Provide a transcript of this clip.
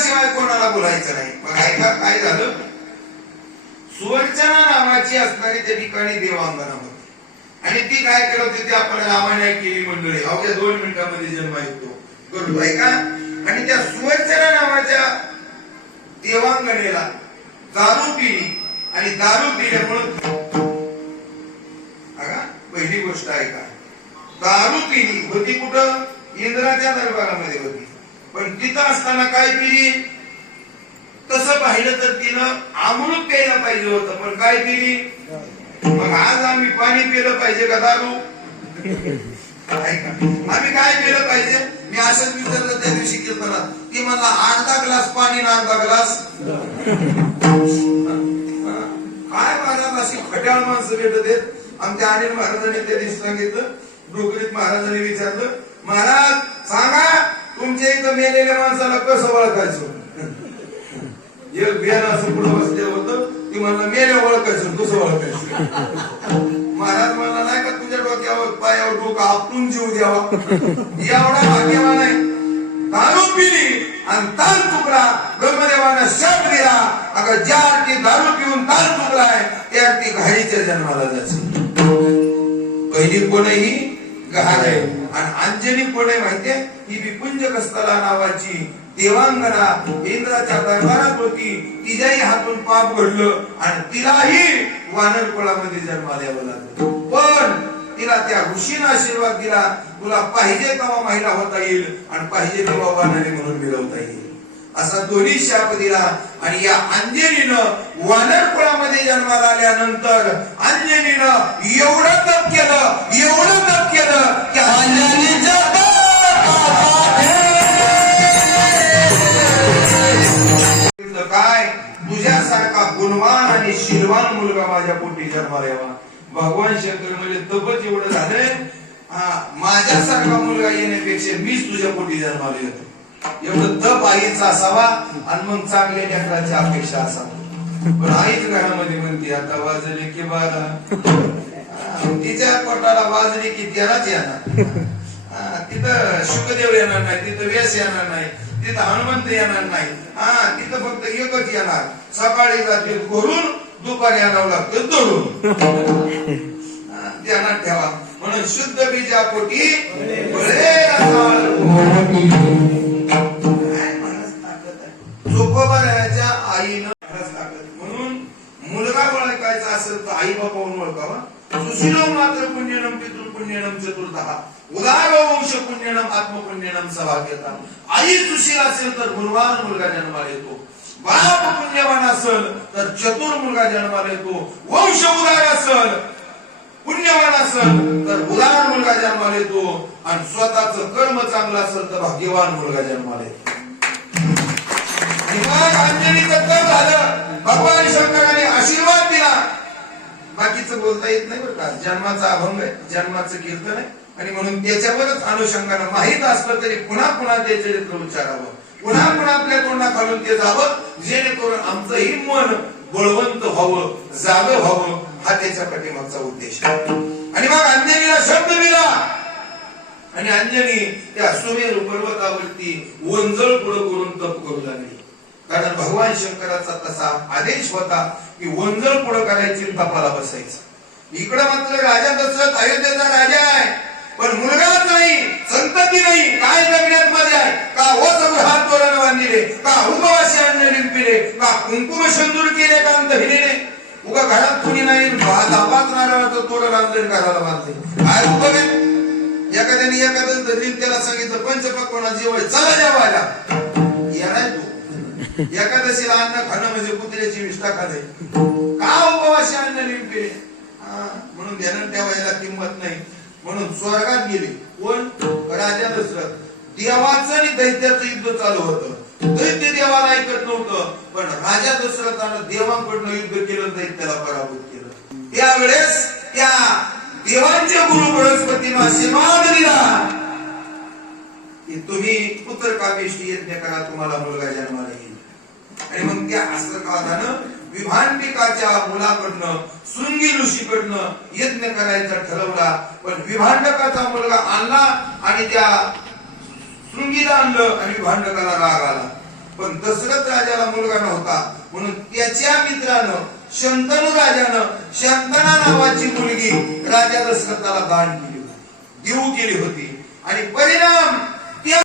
शिवाय कोणाला बोलायचं नाही. मग ऐका काय झालं? सुवर्चना नावाची असणारी त्या ठिकाणी देवांगना होती. आणि ती काय करत होती? ते आपण रामायण केली मंडळी. अवघ्या दोन मिनिटांमध्ये जन्म येतो. करू ऐका आणि त्या सुवर्चना नावाच्या देवांगणेला दारू पिली आणि दारू पिल्यामुळं पहिली गोष्ट ऐका. दारू पिली होती कुठं? इंद्राच्या दरबारामध्ये होती. पण तिथं असताना काय पिली तसं पाहिलं तर तिनं अमृत प्यायला पाहिजे होतं पण काय पिली मग आज आम्ही पाणी पिलं पाहिजे का दारू? आम्ही काय पिलं पाहिजे? मी असंच विचारलं त्या दिवशी कीर्तनात ती मला अर्धा ग्लास पाणी ना अर्धा ग्लास? काय महाराज अशी खट्याळ माणसं भेटत आहेत? आमच्या अनिल महाराजांनी त्या दिवशी सांगितलं डोकरीत महाराजांनी विचारलं महाराज मेलेल्या माणसाला कसं ओळखायचं? एक बियाणं असं पुढे बसले होतं ती म्हणलं मेले ओळखायचं कसं ओळखायचं. महाराज म्हणला नाही का तुझ्या डोक्यावर पायावर डोकं आपटून जीव द्यावा. एवढा भाग्यवान आहे. दारू पिली आणि ताल तुकडा ब्रह्मदेवानं शाप दिला अगं ज्या अर्थी दारू पिऊन ताल चुकलाय त्या अर्थी घाईच्या जन्माला जायचं. पहिली कोणही आहे गहाण आहे. आणि अंजनी कोण आहे माहितीये? ही विपुंज कस्तला नावाची देवांगना इंद्राच्या दरबारात होती तिच्याही हातून पाप घडलं आणि तिलाही वानर कुळामध्ये जन्माला यावं लागलं. पण तिला त्या ऋषीनं आशीर्वाद दिला तुला पाहिजे तेव्हा महिला होता येईल आणि पाहिजे तेव्हा वानरी म्हणून मिळवता येईल. असा दोन्ही शाप दिला आणि या अंजनीनं वानरकुळामध्ये जन्माला आल्यानंतर अंजनीनं एवढं तप केलं एवढं तप केलं की अंजनीचं काय? तुझ्यासारखा गुणवान आणि शिलवान मुलगा माझ्या पोटी जन्माला यावा. भगवान शंकर म्हणजे तपच एवढं झालंय. हा माझ्यासारखा मुलगा येण्यापेक्षा मीच तुझ्या पोटी जन्माला येतो. एवढं तप आईचा असावा आणि मग चांगल्या लेकराची अपेक्षा असावी. पण आईच घरामध्ये म्हणते आता वाजले की बारा. तिच्या पोटाला वाजले की त्यालाच येणार. तिथं शुकदेव येणार नाही तिथं व्यास येणार नाही तिथं हनुमंत येणार नाही. हा तिथं फक्त एकच येणार. सकाळी जाते करून दुपारी आणावं लागतं दडून ध्यानात ठेवा. म्हणून शुद्ध बीजा पोटी आईनं ताकद. म्हणून मुलगा ओळखायचा असेल तर आई बाबावरून ओळखावा. सुशीलो मात्र पुण्यनम पितृ पुण्यनम चतुर्दहा उदारो वंश पुण्यनम आत्मपुण्यनम सभाग्यता. आई सुशील असेल तर गुणवान मुलगा जन्माला येतो. बाप पुण्यवान असेल तर चतुर मुलगा जन्माला येतो. वंश उदार असेल पुण्यवान असेल तर उदार मुलगा जन्माला येतो. आणि स्वतःच कर्म चांगलं असेल तर भाग्यवान मुलगा जन्माला येतो. भगवान शंकराने आशीर्वाद दिला. बाकीचं बोलता येत नाही बरं का. जन्माचा अभंग आहे. जन्माचं कीर्तन आहे. आणि म्हणून त्याच्यावरच अनुषंगानं माहीत असलं तरी पुन्हा पुन्हा ते चरित्र उच्चारावं पुन्हा पुन्हा आपल्या तोंडा खालून ते जावं. जेणेकरून आमचंही मन बळवंत व्हावं जाग व्हावं हा त्याच्या पाठीमागचा उद्देश आहे. आणि मग अंजनीला शब्द दिला. आणि अंजनी त्या सुमेरू पर्वतावरती वंजळ पुढं करून तप करू लागली कारण भगवान शंकराचा तसा आदेश होता की वंजळ पुढं करायची तपाला बसायचं. इकडं मात्र राजा दशरथ अयोध्येचा राजा आहे पण मुलगाच नाही संतती नाही. काय जगण्यात मजा आहे? का हो हात तोरण बांधिले? का उपवासी अन्न लिंपिले का कुंकुम शंदूर केले का अंत हिलेले? उगा घरात कुणी नाही दापाच नारळाचं तोरण आंदोलन करायला बांधले. काय उपयोग आहे? एखाद्याने एखाद्या त्याला सांगितलं पंचपक्वाना जेवाय चला जेवायला. एकादशीला अन्न खाणं म्हणजे कुत्र्याची विष्ठा खाणे. का हो उपवाशी अन्न लिंपे म्हणून ध्यान ठेवायला किंमत नाही. म्हणून स्वर्गात गेले. कोण? राजा दशरथ. देवाचं आणि दैत्याचं युद्ध चालू होतं. दैत्य देवाला ऐकत नव्हतं पण राजा दशरथानं देवांकडनं युद्ध केलं दैत्याला पराभूत केलं. त्यावेळेस त्या देवांच्या गुरु बृहस्पती आशीर्वाद तुम्ही पुत्र कामेशी यज्ञ करा तुम्हाला मुलगा जन्माला येईल. आणि मग त्या अस्त्रकादानं विभांडिकाच्या मुलाकडनं शृंगी ऋषीकडनं यज्ञ करायचा ठरवला. पण विभांडकाचा मुलगा आणला आणि त्या शृंगीला आणलं आणि विभांडकाला राग आला. पण दशरथ राजाला मुलगा नव्हता. म्हणून त्याच्या मित्रानं शंतनू राजानं शंतना नावाची मुलगी राजा दशरथाला दान केली होती. देऊ केली होती. आणि परिणाम